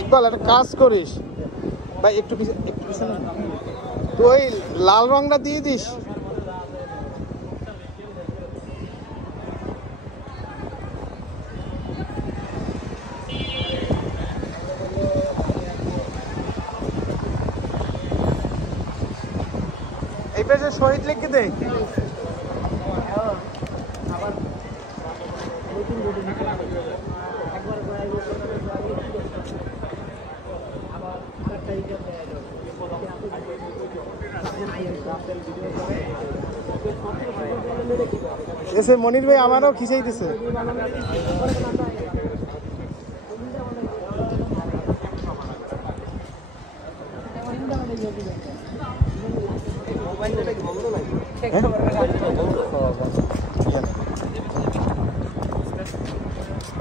ইকবাল একটা কাজ করিস ভাই, একটু পিছনে তুই লাল রংটা দিয়ে দিস। এই পেজে শহীদ লিখে দে। এসে মনির ভাই আমারও খিচাই দিছে।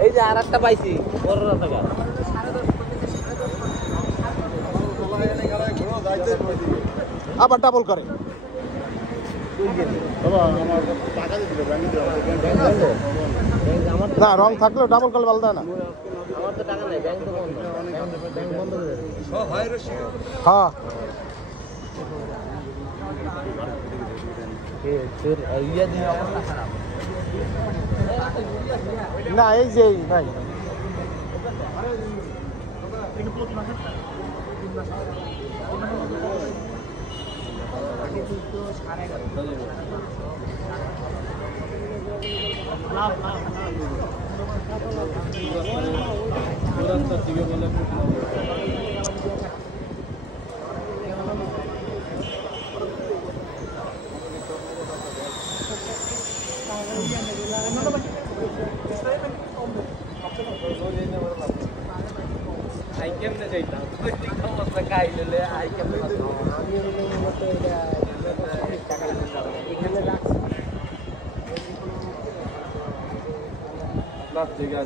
এই যে আর একটা পাইছি বড় টাকা আবার ডাবল করে। না রং থাকলেও ডাবল করলে ভালো না। আমার তো টাকা নাই, ব্যাংক তো বন্ধ, ব্যাংক বন্ধ করে দেবে। হ্যাঁ না এই যে ভাই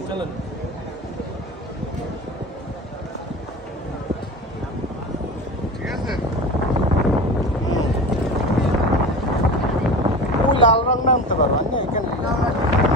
চলেন লাল রং না আনতে পারবো এখানে।